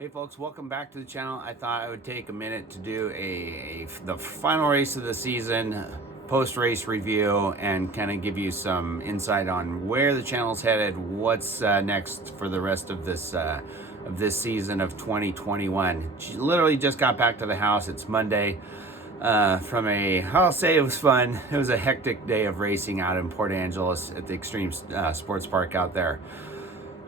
Hey folks, welcome back to the channel. I thought I would take a minute to do the final race of the season, post-race review, and kind of give you some insight on where the channel's headed, what's next for the rest of this season of 2021. She literally just got back to the house. It's Monday. I'll say it was fun. It was a hectic day of racing out in Port Angeles at the Extreme Sports Park out there.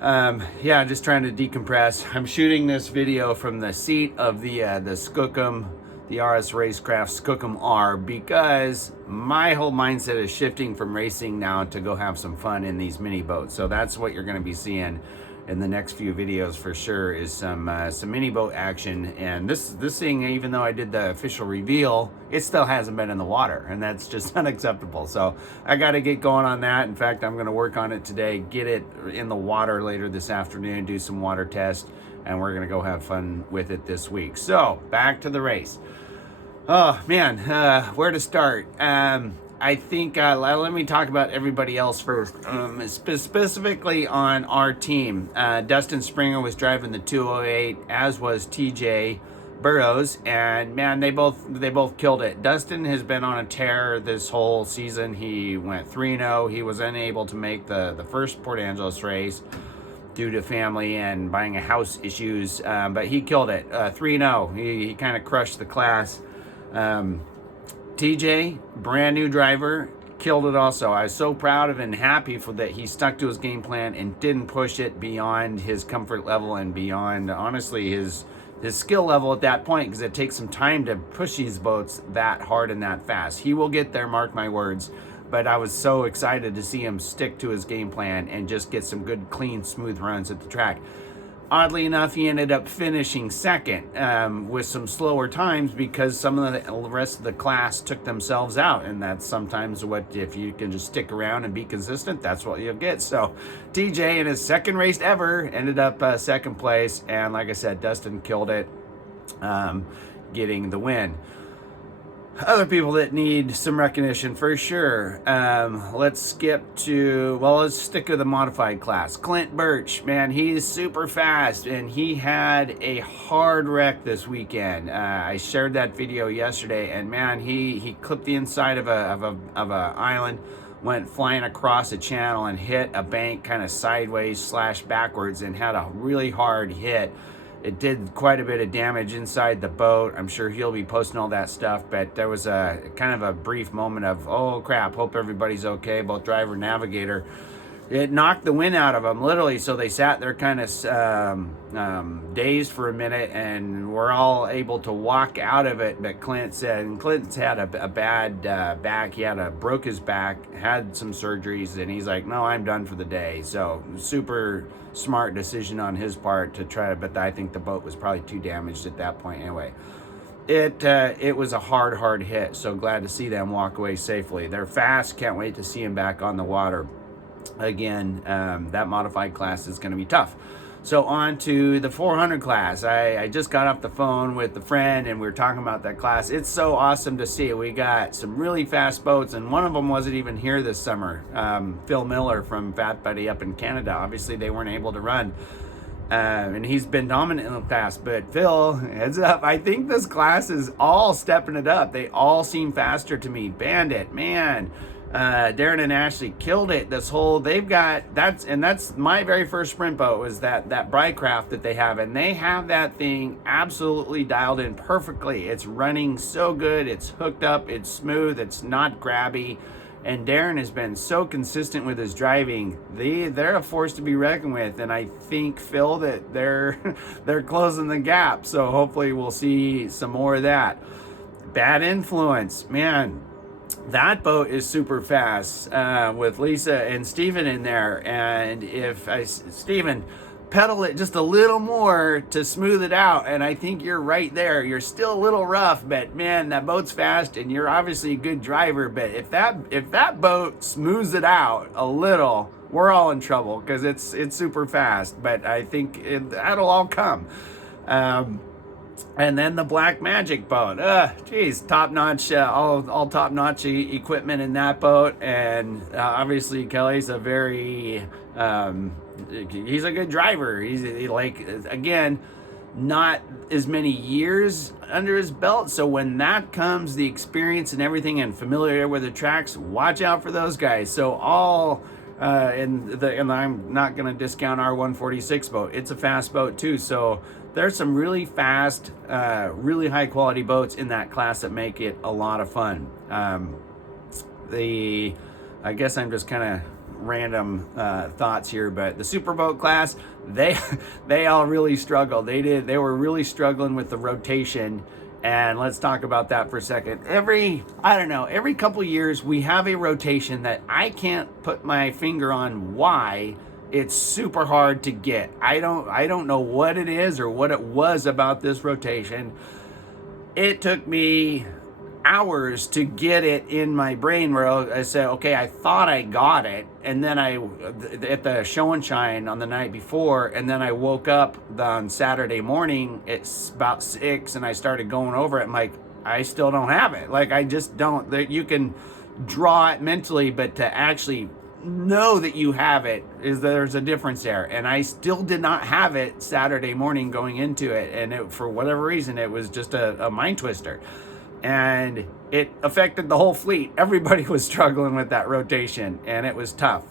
Yeah, just trying to decompress. I'm shooting this video from the seat of the Skookum, the RS Racecraft Skookum R, because my whole mindset is shifting from racing now to go have some fun in these mini boats. So that's what you're going to be seeing in the next few videos for sure, is some mini boat action. And this thing, even though I did the official reveal, it still hasn't been in the water, and that's just unacceptable. So I got to get going on that. In fact, I'm going to work on it today, get it in the water later this afternoon, do some water tests, and we're going to go have fun with it this week. So back to the race. Oh man, where to start? I think let me talk about everybody else first. Specifically on our team, Dustin Springer was driving the 208, as was TJ Burrows, and man, they both killed it. Dustin has been on a tear this whole season. He went 3-0. He was unable to make the first Port Angeles race due to family and buying a house issues, but he killed it. 3-0. He kind of crushed the class. TJ, brand new driver, killed it also. I was so proud of and happy for that he stuck to his game plan and didn't push it beyond his comfort level and beyond, honestly, his skill level at that point, because it takes some time to push these boats that hard and that fast. He will get there, mark my words, but I was so excited to see him stick to his game plan and just get some good, clean, smooth runs at the track. Oddly enough, he ended up finishing second with some slower times because some of the rest of the class took themselves out. And that's sometimes what, if you can just stick around and be consistent, that's what you'll get. So TJ, in his second race ever, ended up second place. And like I said, Dustin killed it, getting the win. Other people that need some recognition for sure. Let's stick with the modified class. Clint Birch, man, he's super fast, and he had a hard wreck this weekend. I shared that video yesterday, and man, he clipped the inside of a island, went flying across a channel and hit a bank kind of sideways / backwards, and had a really hard hit. It did quite a bit of damage inside the boat. I'm sure he'll be posting all that stuff, but there was a kind of a brief moment of, oh crap, hope everybody's okay, both driver and navigator. It knocked the wind out of them, literally, so they sat there kind of dazed for a minute, and were all able to walk out of it. But Clint's had a bad back. He broke his back, had some surgeries, and he's like, no, I'm done for the day. So super smart decision on his part to try, but I think the boat was probably too damaged at that point anyway. It was a hard hit, so glad to see them walk away safely. They're fast, can't wait to see him back on the water again. That modified class is going to be tough. So on to the 400 class. I just got off the phone with a friend, and we were talking about that class. It's so awesome to see. We got some really fast boats, and one of them wasn't even here this summer. Phil Miller from Fat Buddy up in Canada. Obviously, they weren't able to run. And he's been dominant in the class. But Phil, heads up, I think this class is all stepping it up. They all seem faster to me. Bandit, man. Darren and Ashley killed it. That's my very first sprint boat, was that Brycraft that they have, and they have that thing absolutely dialed in perfectly. It's running so good, it's hooked up, it's smooth, it's not grabby, and Darren has been so consistent with his driving. They're a force to be reckoned with, and I think, Phil, that they're closing the gap, so hopefully we'll see some more of that. Bad Influence, man, that boat is super fast, with Lisa and Steven in there. And Steven, pedal it just a little more to smooth it out. And I think you're right there. You're still a little rough, but man, that boat's fast, and you're obviously a good driver. But if that boat smooths it out a little, we're all in trouble, because it's super fast. But I think that'll all come. And then the Black Magic boat. Geez, top-notch, all top-notch equipment in that boat. And obviously Kelly's a very, he's a good driver. Again, not as many years under his belt. So when that comes, the experience and everything and familiarity with the tracks, watch out for those guys. So and I'm not going to discount our 146 boat. It's a fast boat too. So there's some really fast, really high quality boats in that class that make it a lot of fun. I guess I'm just kind of random thoughts here, but the superboat class, they all really struggled. They were really struggling with the rotation, and let's talk about that for a second. Every couple years we have a rotation that I can't put my finger on why it's super hard to get. I don't know what it is or what it was about this rotation. It took me hours to get it in my brain where I said, okay, I thought I got it, and then I at the show and shine on the night before, and then I woke up on Saturday morning, it's about 6, and I started going over it. I'm like, I still don't have it. Like, I just don't. You can draw it mentally, but to actually know that you have it, there's a difference there. And I still did not have it Saturday morning going into it, and for whatever reason, it was just a mind twister. And it affected the whole fleet. Everybody was struggling with that rotation, and it was tough.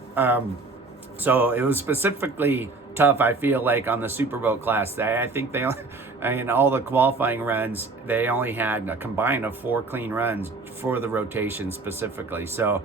So it was specifically tough, I feel like, on the superboat class. I think in all the qualifying runs, they only had a combined of 4 clean runs for the rotation specifically. So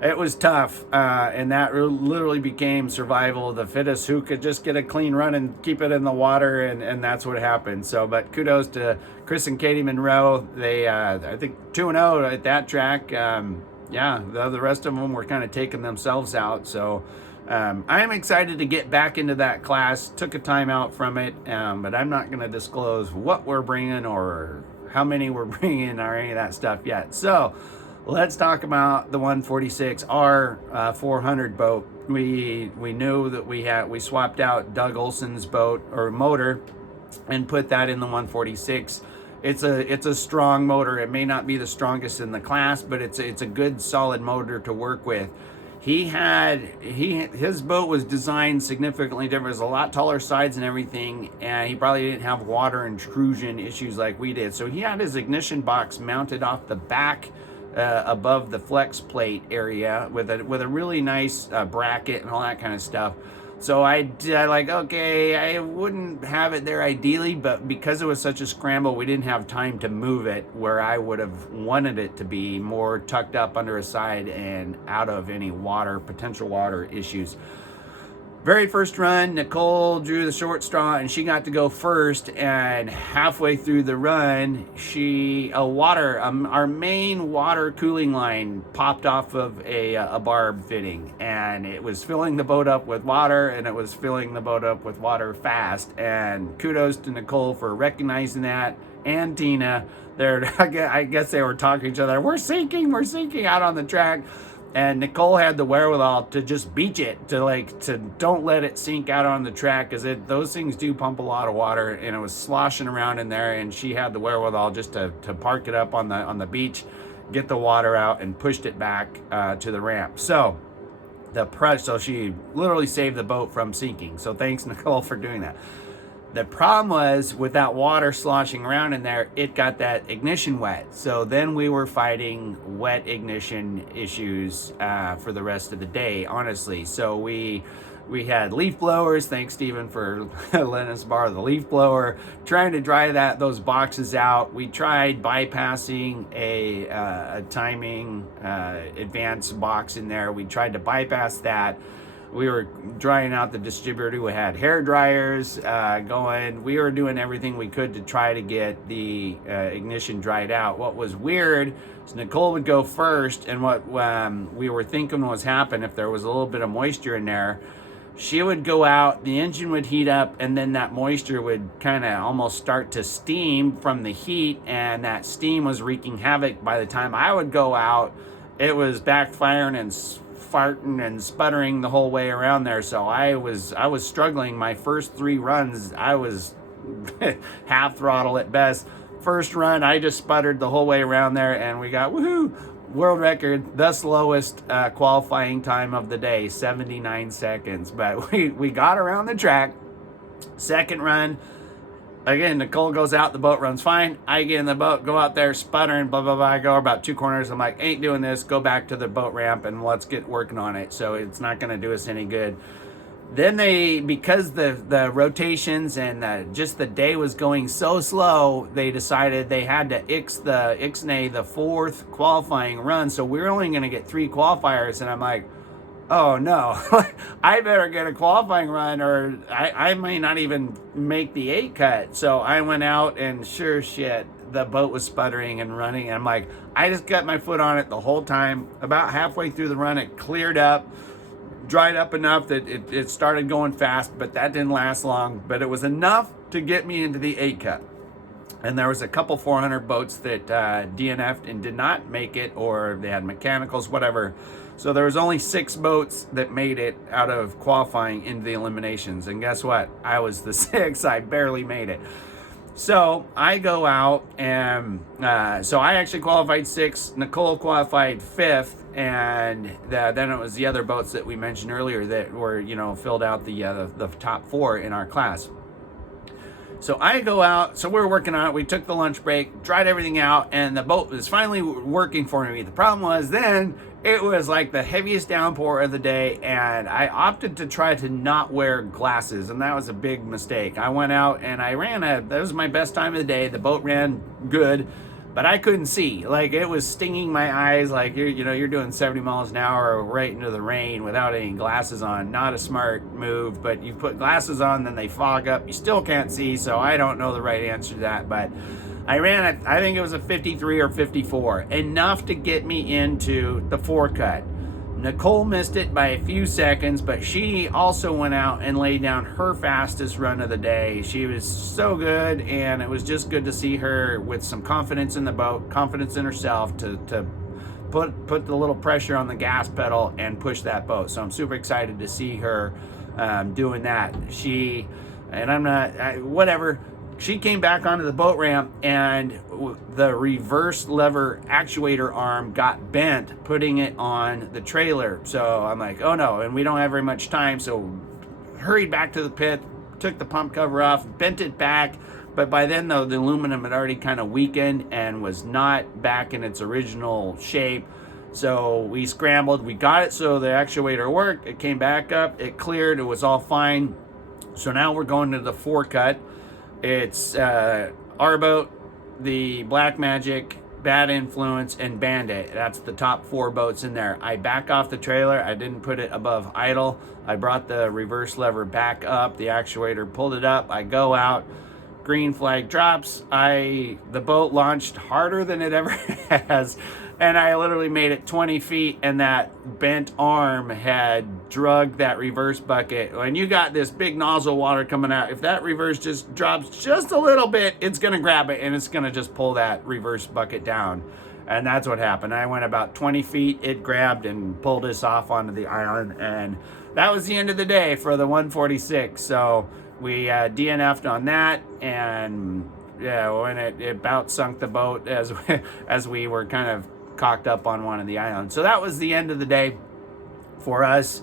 it was tough, and that literally became survival of the fittest, who could just get a clean run and keep it in the water, and that's what happened. So, but kudos to Chris and Katie Monroe. They, I think, 2-0 at that track. The rest of them were kind of taking themselves out. So I'm excited to get back into that class. Took a time out from it, but I'm not going to disclose what we're bringing or how many we're bringing or any of that stuff yet. So let's talk about the 146, our 400 boat. We knew that we swapped out Doug Olson's boat or motor and put that in the 146. It's a strong motor. It may not be the strongest in the class, but it's a good solid motor to work with. His boat was designed significantly different. It was a lot taller sides and everything, and he probably didn't have water intrusion issues like we did. So he had his ignition box mounted off the back above the flex plate area with a really nice bracket and all that kind of stuff. So I like, okay, I wouldn't have it there ideally, but because it was such a scramble, we didn't have time to move it where I would have wanted it to be more tucked up under a side and out of any potential water issues. Very first run, Nicole drew the short straw, and she got to go first. And halfway through the run, our main water cooling line popped off of a barb fitting, and it was filling the boat up with water, and it was filling the boat up with water fast. And kudos to Nicole for recognizing that, and Tina. I guess they were talking to each other. We're sinking out on the track. And Nicole had the wherewithal to just beach it, to don't let it sink out on the track, because those things do pump a lot of water, and it was sloshing around in there, and she had the wherewithal just to park it up on the beach, get the water out, and pushed it back to the ramp. So she literally saved the boat from sinking. So thanks, Nicole, for doing that. The problem was, with that water sloshing around in there, it got that ignition wet. So then we were fighting wet ignition issues for the rest of the day, honestly. So we had leaf blowers. Thanks, Stephen, for letting us borrow the leaf blower, trying to dry those boxes out. We tried bypassing a timing advanced box in there. We tried to bypass that. We were drying out the distributor. We had hair dryers going. We were doing everything we could to try to get the ignition dried out. What was weird is Nicole would go first, and what we were thinking was happen if there was a little bit of moisture in there, she would go out, the engine would heat up, and then that moisture would kind of almost start to steam from the heat, and that steam was wreaking havoc. By the time I would go out, it was backfiring and farting and sputtering the whole way around there. So I was struggling. My first 3 runs, I was half throttle at best. First run, I just sputtered the whole way around there, and we got world record, the slowest qualifying time of the day, 79 seconds. But we got around the track. Second run, Again, Nicole goes out, the boat runs fine. I get in the boat, go out there, sputtering, blah, blah, blah. I go about 2 corners. I'm like, ain't doing this. Go back to the boat ramp and let's get working on it. So it's not going to do us any good. Then because the rotations and just the day was going so slow, they decided they had to ixnay the 4th qualifying run. So we're only going to get 3 qualifiers. And I'm like, oh no, I better get a qualifying run or I may not even make the 8 cut. So I went out and sure shit, the boat was sputtering and running. And I'm like, I just got my foot on it the whole time. About halfway through the run, it cleared up, dried up enough that it started going fast, but that didn't last long. But it was enough to get me into the 8 cut. And there was a couple 400 boats that DNF'd and did not make it, or they had mechanicals, whatever. So there was only 6 boats that made it out of qualifying into the eliminations. And guess what? I was the 6th. I barely made it. So I go out and so I actually qualified 6th. Nicole qualified 5th. And then it was the other boats that we mentioned earlier that were, filled out the top 4 in our class. So I go out, so we're working on it. We took the lunch break, dried everything out, and the boat was finally working for me. The problem was then it was like the heaviest downpour of the day, and I opted to try to not wear glasses, and that was a big mistake. I went out and I that was my best time of the day. The boat ran good, but I couldn't see. Like, it was stinging my eyes. Like, you're doing 70 miles an hour right into the rain without any glasses on. Not a smart move, but you put glasses on, then they fog up. You still can't see, so I don't know the right answer to that. But I ran, I think it was a 53 or 54, enough to get me into the 4 cut. Nicole missed it by a few seconds, but she also went out and laid down her fastest run of the day. She was so good, and it was just good to see her with some confidence in the boat, confidence in herself to put the little pressure on the gas pedal and push that boat. So I'm super excited to see her doing that. She came back onto the boat ramp, and the reverse lever actuator arm got bent, putting it on the trailer. So I'm like, oh no, and we don't have very much time. So hurried back to the pit, took the pump cover off, bent it back. But by then, though, the aluminum had already kind of weakened and was not back in its original shape. So we scrambled, we got it so the actuator worked. It came back up, it cleared, it was all fine. So now we're going to the 4 cut. It's our boat, the Black Magic, Bad Influence, and Bandit. That's the top 4 boats in there. I back off the trailer. I didn't put it above idle. I brought the reverse lever back up. The actuator pulled it up. I go out. Green flag drops. The boat launched harder than it ever has. And I literally made it 20 feet, and that bent arm had drugged that reverse bucket. When you got this big nozzle water coming out, if that reverse just drops just a little bit, it's going to grab it, and it's going to just pull that reverse bucket down. And that's what happened. I went about 20 feet, it grabbed and pulled us off onto the island, and that was the end of the day for the 146. So we DNF'd on that, and yeah, when it about sunk the boat as we were kind of cocked up on one of the islands. So that was the end of the day for us.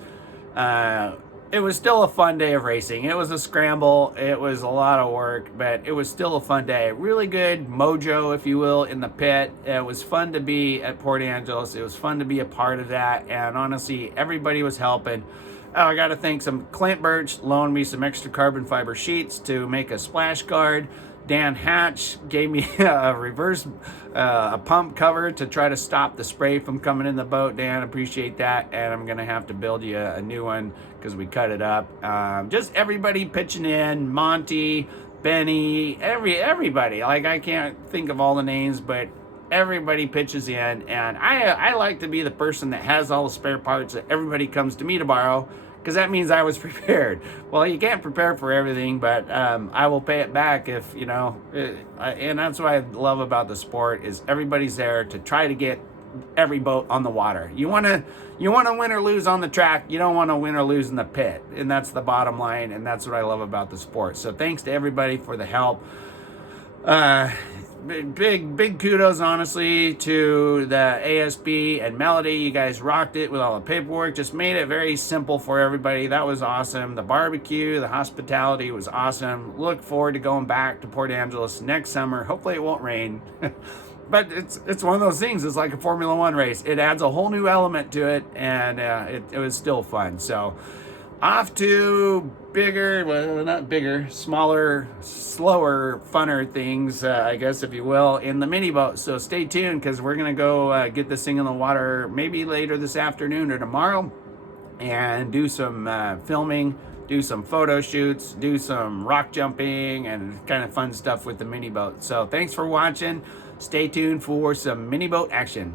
It was still a fun day of racing. It was a scramble. It was a lot of work, but it was still a fun day. Really good mojo, if you will, in the pit. It was fun to be at Port Angeles. It was fun to be a part of that. And honestly, everybody was helping. Oh, I got to thank Clint Birch loaned me some extra carbon fiber sheets to make a splash guard. Dan Hatch gave me a pump cover to try to stop the spray from coming in the boat. Dan, appreciate that. And I'm going to have to build you a new one because we cut it up. Just everybody pitching in, Monty, Benny, everybody. Like, I can't think of all the names, but everybody pitches in. And I like to be the person that has all the spare parts that everybody comes to me to borrow, because that means I was prepared. Well, you can't prepare for everything, but I will pay it back if, and that's what I love about the sport is everybody's there to try to get every boat on the water. You want to win or lose on the track. You don't want to win or lose in the pit. And that's the bottom line, and that's what I love about the sport. So thanks to everybody for the help. big kudos, honestly, to the ASB and Melody. You guys rocked it with all the paperwork. Just made it very simple for everybody. That was awesome. The barbecue, the hospitality was awesome. Look forward to going back to Port Angeles next summer. Hopefully it won't rain. But it's one of those things. It's like a Formula One race. It adds a whole new element to it, and it was still fun. So off to bigger, well, not bigger, smaller, slower, funner things, I guess, if you will, in the mini boat. So stay tuned, because we're going to go get this thing in the water maybe later this afternoon or tomorrow, and do some filming, do some photo shoots, do some rock jumping, and kind of fun stuff with the mini boat. So thanks for watching. Stay tuned for some mini boat action.